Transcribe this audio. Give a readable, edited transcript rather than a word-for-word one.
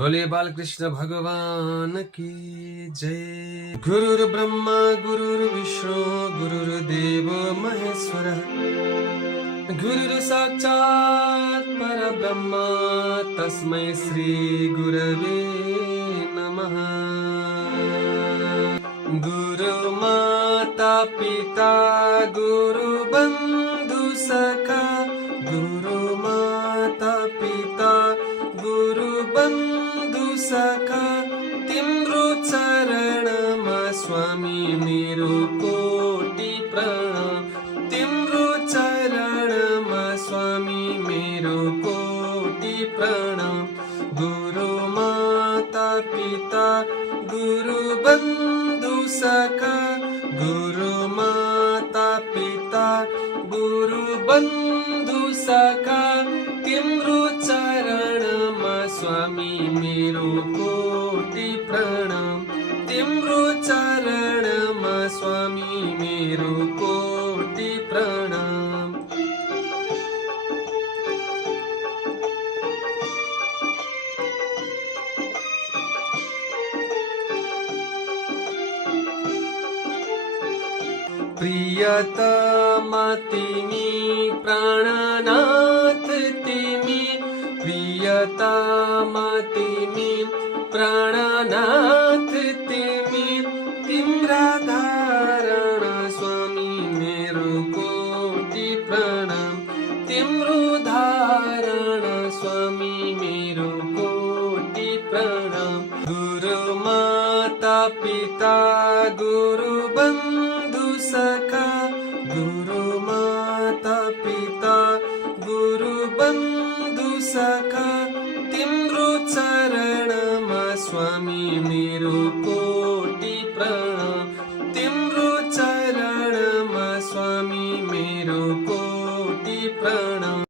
बोले बालकृष्ण भगवान की जय। गुरुर्ब्रह्मा गुरुर्विष्णु गुरुर्देव महेश्वर, गुरुर्साक्षात् परब्रह्म तस्मै श्री गुरवे नमः। गुरु माता पिता गुरु बंधु सखा, गुरु माता पिता गुरु बंधु सखा, तिम्रो चरणमा स्वामी मेरो कोटि प्रणाम। तिम्रो चरणमा स्वामी मेरो कोटि प्रणाम। गुरु माता पिता गुरु बंधु सखा, गुरु माता पिता गुरु बंधु सखा, तिम्रो चरणमा स्वामी मेरो कोटि प्रणाम। तिम्रो चरणमा स्वामी मेरो कोटि प्रणाम। प्रियतमा तिमी प्राणनाथ तिमी, प्रियतमा तिमी प्राणनाथ तिमी, तिम्रा धारण स्वामी मेरो कोटि प्रणाम। तिम्रो धारण स्वामी मेरो कोटि प्रणाम। गुरु माता पिता गुरु बंधु सखा, गुरु माता पिता गुरु बंधु सखा, तिम्रो चरणमा स्वामी मेरो कोटि प्रणाम। तिम्रो चरणमा स्वामी मेरो कोटि प्रणाम।